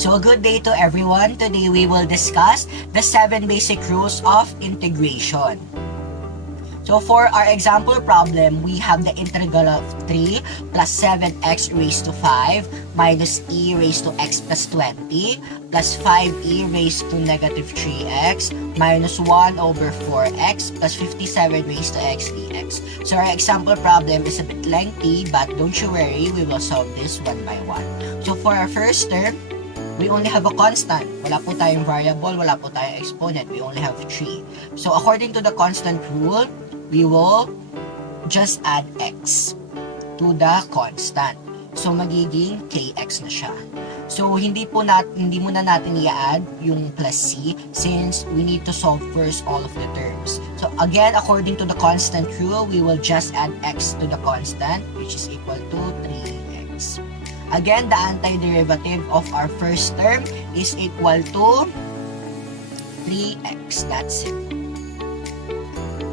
So good day to everyone. Today we will discuss the 7 basic rules of integration. So for our example problem, we have the integral of 3 plus 7x raised to 5 minus e raised to x plus 20 plus 5e raised to negative 3x minus 1 over 4x plus 57 raised to x dx. So our example problem is a bit lengthy, but don't you worry, we will solve this one by one. So for our first term, we only have a constant. Wala po tayong variable, wala po tayong exponent. We only have 3. So according to the constant rule, we will just add x to the constant. So magiging kx na siya. So hindi muna natin i-add yung plus c since we need to solve first all of the terms. So again, according to the constant rule, we will just add x to the constant, which is equal to 3x. Again, the antiderivative of our first term is equal to 3x. That's it.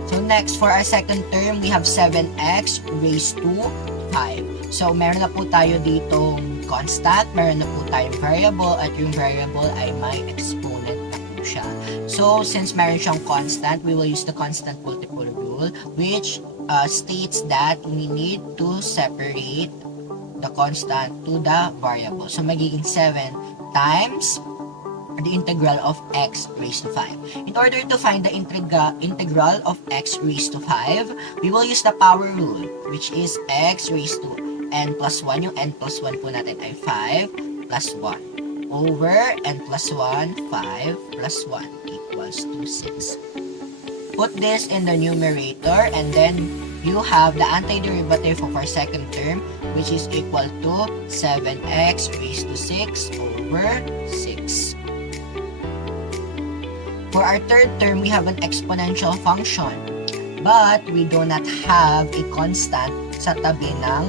So next, for our second term, we have 7x raised to 5. So meron na po tayo ditong constant, meron na po tayong variable, at yung variable ay may exponent na po siya. So since meron siyang constant, we will use the constant multiple rule, which states that we need to separate the constant to the variable. So magiging 7 times the integral of x raised to 5. In order to find the integral of x raised to 5, we will use the power rule, which is x raised to n plus 1. Yung n plus 1 po natin ay 5 plus 1 over n plus 1, 5 plus 1 equals to 6. Put this in the numerator, and then you have the antiderivative of our second term, which is equal to 7x raised to 6 over 6. For our third term, we have an exponential function, but we do not have a constant sa tabi ng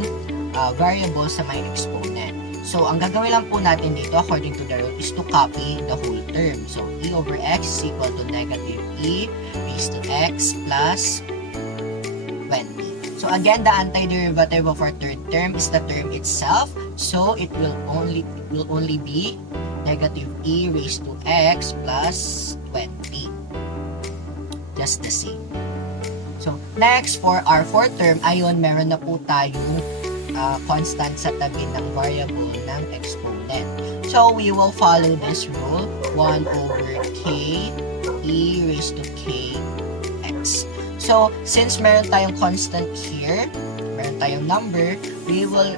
variable sa may exponent. So, ang gagawin lang po natin dito, according to the rule, is to copy the whole term. So, e over x is equal to negative e raised to x plus 20. So again, the antiderivative of our third term is the term itself. So it will only be negative e raised to x plus 20. Just the same. So next, for our fourth term, ayun, meron na po tayong constant sa tabi ng variable ng exponent. So we will follow this rule, 1 over k e raised to k x. So, since meron tayong constant here, meron tayong number, we will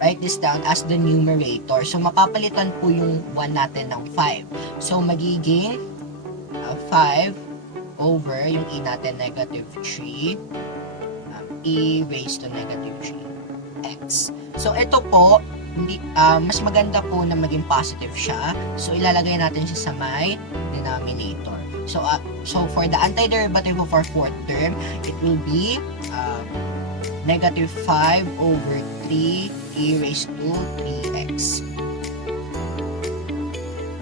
write this down as the numerator. So, mapapalitan po yung 1 natin ng 5. So, magiging 5 over yung e natin, negative 3, e raised to negative 3x. So, ito po, mas maganda po na maging positive siya. So, ilalagay natin siya sa may denominator. So for the antiderivative of our fourth term, it will be negative 5 over 3 e raised to 3x.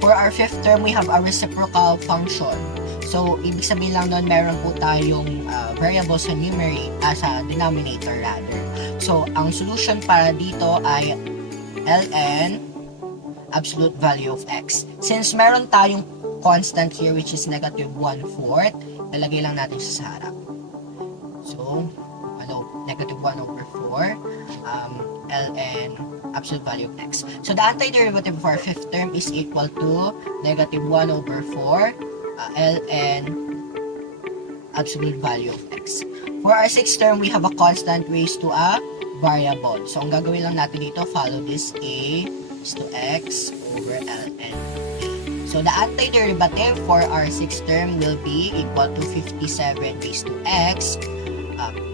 For our fifth term, we have a reciprocal function. So, ibig sabihin lang doon, meron po tayong variable sa sa denominator rather. So, ang solution para dito ay ln absolute value of x. Since meron tayong constant here, which is negative 1/4, lalagay lang natin siya sa harap. So, negative 1 over 4, ln absolute value of x. So, the antiderivative of our fifth term is equal to negative 1 over 4, ln absolute value of x. For our sixth term, we have a constant raised to a variable. So, ang gagawin lang natin dito, follow this a is to x over ln. So, the antiderivative for our sixth term will be equal to 57 raised to x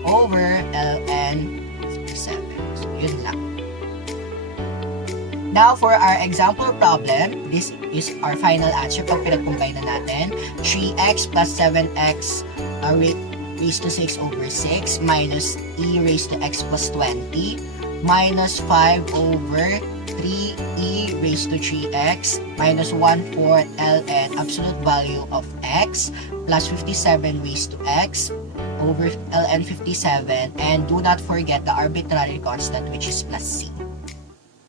over ln 57. So, yun lang. Now, for our example problem, this is our final answer pag pinag-combine na natin. 3x plus 7x raised to 6 over 6 minus e raised to x plus 20 minus 5 over 3e raised to 3x minus 1/4 ln absolute value of x plus 57 raised to x over ln 57, and do not forget the arbitrary constant, which is plus c.